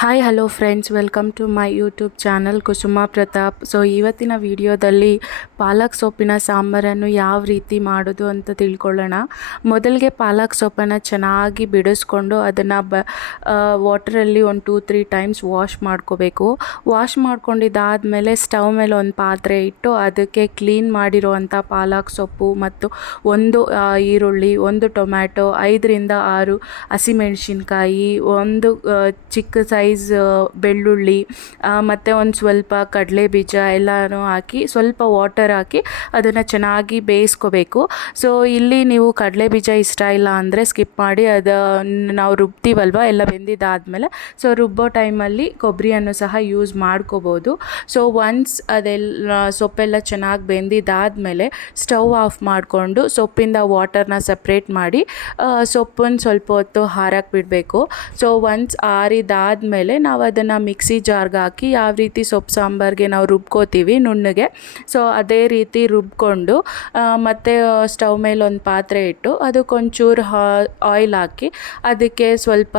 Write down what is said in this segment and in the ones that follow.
Hi hello friends, welcome to my YouTube channel Kusuma Pratap. So ಇವತ್ತಿನ ವಿಡಿಯೋದಲ್ಲಿ ಪಾಲಕ್ ಸೊಪ್ಪಿನ ಸಾಂಬಾರನ್ನು ಯಾವ ರೀತಿ ಮಾಡೋದು ಅಂತ ತಿಳ್ಕೊಳ್ಳೋಣ. ಮೊದಲಿಗೆ ಪಾಲಕ್ ಸೊಪ್ಪನ್ನು ಚೆನ್ನಾಗಿ ಬಿಡಿಸ್ಕೊಂಡು ಅದನ್ನು ವಾಟರಲ್ಲಿ ಒಂದು 2-3 ಟೈಮ್ಸ್ ವಾಶ್ ಮಾಡ್ಕೋಬೇಕು. ವಾಶ್ ಮಾಡ್ಕೊಂಡಿದ್ದಾದಮೇಲೆ ಸ್ಟವ್ ಮೇಲೆ ಒಂದು ಪಾತ್ರೆ ಇಟ್ಟು ಅದಕ್ಕೆ ಕ್ಲೀನ್ ಮಾಡಿರುವಂಥ ಪಾಲಕ್ ಸೊಪ್ಪು ಮತ್ತು ಒಂದು ಈರುಳ್ಳಿ, ಒಂದು ಟೊಮ್ಯಾಟೊ, 5ರಿಂದ 6 ಹಸಿಮೆಣಸಿನ್ಕಾಯಿ, ಒಂದು ಚಿಕ್ಕ ಸೈಜ್ ಬೆಳ್ಳುಳ್ಳಿ ಮತ್ತು ಒಂದು ಸ್ವಲ್ಪ ಕಡಲೆ ಬೀಜ ಎಲ್ಲನೂ ಹಾಕಿ ಸ್ವಲ್ಪ ವಾಟರ್ ಹಾಕಿ ಅದನ್ನು ಚೆನ್ನಾಗಿ ಬೇಯಿಸ್ಕೋಬೇಕು. ಸೊ ಇಲ್ಲಿ ನೀವು ಕಡಲೆ ಬೀಜ ಇಷ್ಟ ಇಲ್ಲ ಅಂದರೆ ಸ್ಕಿಪ್ ಮಾಡಿ, ಅದು ನಾವು ರುಬ್ತೀವಲ್ವ ಎಲ್ಲ ಬೆಂದಿದ್ದಾದಮೇಲೆ ಸೊ ರುಬ್ಬೋ ಟೈಮಲ್ಲಿ ಕೊಬ್ಬರಿಯನ್ನು ಸಹ ಯೂಸ್ ಮಾಡ್ಕೋಬೋದು. ಸೊ ಒನ್ಸ್ ಅದೆಲ್ಲ ಸೊಪ್ಪೆಲ್ಲ ಚೆನ್ನಾಗಿ ಬೆಂದಿದ್ದಾದಮೇಲೆ ಸ್ಟವ್ ಆಫ್ ಮಾಡಿಕೊಂಡು ಸೊಪ್ಪಿಂದ ವಾಟರ್ನ ಸಪ್ರೇಟ್ ಮಾಡಿ ಸೊಪ್ಪನ್ನು ಸ್ವಲ್ಪ ಹೊತ್ತು ಹಾರಕ್ಕೆ ಬಿಡಬೇಕು. ಸೊ ಒನ್ಸ್ ಆರಿದಾದ್ಮೇಲೆ ನಾವು ಅದನ್ನು ಮಿಕ್ಸಿ ಜಾರ್ಗೆ ಹಾಕಿ ಯಾವ ರೀತಿ ಸೊಪ್ಪು ಸಾಂಬಾರಿಗೆ ನಾವು ರುಬ್ಕೋತೀವಿ ನುಣ್ಣಗೆ, ಸೊ ಅದೇ ರೀತಿ ರುಬ್ಕೊಂಡು ಮತ್ತು ಸ್ಟವ್ ಮೇಲೆ ಒಂದು ಪಾತ್ರೆ ಇಟ್ಟು ಅದಕ್ಕೊಂಚೂರು ಆಯಿಲ್ ಹಾಕಿ ಅದಕ್ಕೆ ಸ್ವಲ್ಪ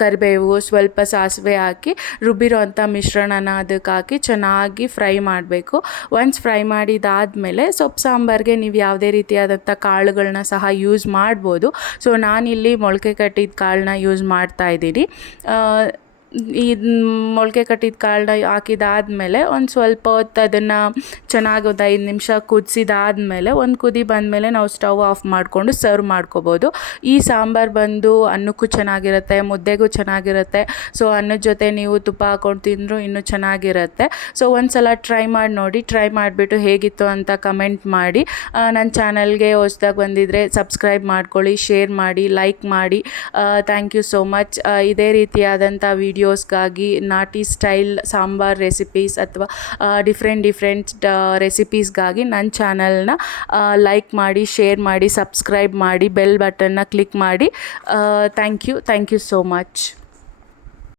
ಕರಿಬೇವು, ಸ್ವಲ್ಪ ಸಾಸಿವೆ ಹಾಕಿ ರುಬ್ಬಿರೋವಂಥ ಮಿಶ್ರಣನ ಅದಕ್ಕೆ ಹಾಕಿ ಚೆನ್ನಾಗಿ ಫ್ರೈ ಮಾಡಬೇಕು. ಒನ್ಸ್ ಫ್ರೈ ಮಾಡಿದಾದಮೇಲೆ ಸೊಪ್ಪು ಸಾಂಬಾರಿಗೆ ನೀವು ಯಾವುದೇ ರೀತಿಯಾದಂಥ ಕಾಳುಗಳನ್ನ ಸಹ ಯೂಸ್ ಮಾಡ್ಬೋದು. ಸೊ ನಾನಿಲ್ಲಿ ಮೊಳಕೆ ಕಟ್ಟಿದ ಕಾಳನ್ನ ಯೂಸ್ ಮಾಡ್ತಾಯಿದ್ದೀನಿ. ಈ ಮೊಳಕೆ ಕಟ್ಟಿದ ಕಾಳನ್ನ ಹಾಕಿದಾದಮೇಲೆ ಒಂದು ಸ್ವಲ್ಪ ಹೊತ್ತು ಅದನ್ನು ಚೆನ್ನಾಗಿ ಒಂದು 5 ನಿಮಿಷ ಕುದಿಸಿದಾದಮೇಲೆ ಒಂದು ಕುದಿ ಬಂದಮೇಲೆ ನಾವು ಸ್ಟವ್ ಆಫ್ ಮಾಡಿಕೊಂಡು ಸರ್ವ್ ಮಾಡ್ಕೋಬೋದು. ಈ ಸಾಂಬಾರು ಬಂದು ಅನ್ನಕ್ಕೂ ಚೆನ್ನಾಗಿರುತ್ತೆ, ಮುದ್ದೆಗೂ ಚೆನ್ನಾಗಿರುತ್ತೆ. ಸೊ ಅನ್ನದ ಜೊತೆ ನೀವು ತುಪ್ಪ ಹಾಕ್ಕೊಂಡು ತಿಂದರೂ ಇನ್ನೂ ಚೆನ್ನಾಗಿರುತ್ತೆ. ಸೊ ಒಂದು ಸಲ ಟ್ರೈ ಮಾಡಿ ನೋಡಿ. ಟ್ರೈ ಮಾಡಿಬಿಟ್ಟು ಹೇಗಿತ್ತು ಅಂತ ಕಮೆಂಟ್ ಮಾಡಿ. ನನ್ನ ಚಾನಲ್ಗೆ ಹೊಸ್ದಾಗಿ ಬಂದಿದ್ದರೆ ಸಬ್ಸ್ಕ್ರೈಬ್ ಮಾಡ್ಕೊಳ್ಳಿ, ಶೇರ್ ಮಾಡಿ, ಲೈಕ್ ಮಾಡಿ. Thank you so much. ಇದೇ ರೀತಿಯಾದಂಥ ವಿಡಿಯೋಸ್ಗಾಗಿ ನಾಟಿ ಸ್ಟೈಲ್ ಸಾಂಬಾರ್ ರೆಸಿಪೀಸ್ ಅಥವಾ ಡಿಫ್ರೆಂಟ್ ರೆಸಿಪೀಸ್ಗಾಗಿ ನನ್ನ ಚಾನಲ್ನ ಲೈಕ್ ಮಾಡಿ, ಶೇರ್ ಮಾಡಿ, ಸಬ್ಸ್ಕ್ರೈಬ್ ಮಾಡಿ, ಬೆಲ್ ಬಟನ್ನ ಕ್ಲಿಕ್ ಮಾಡಿ. Thank you so much.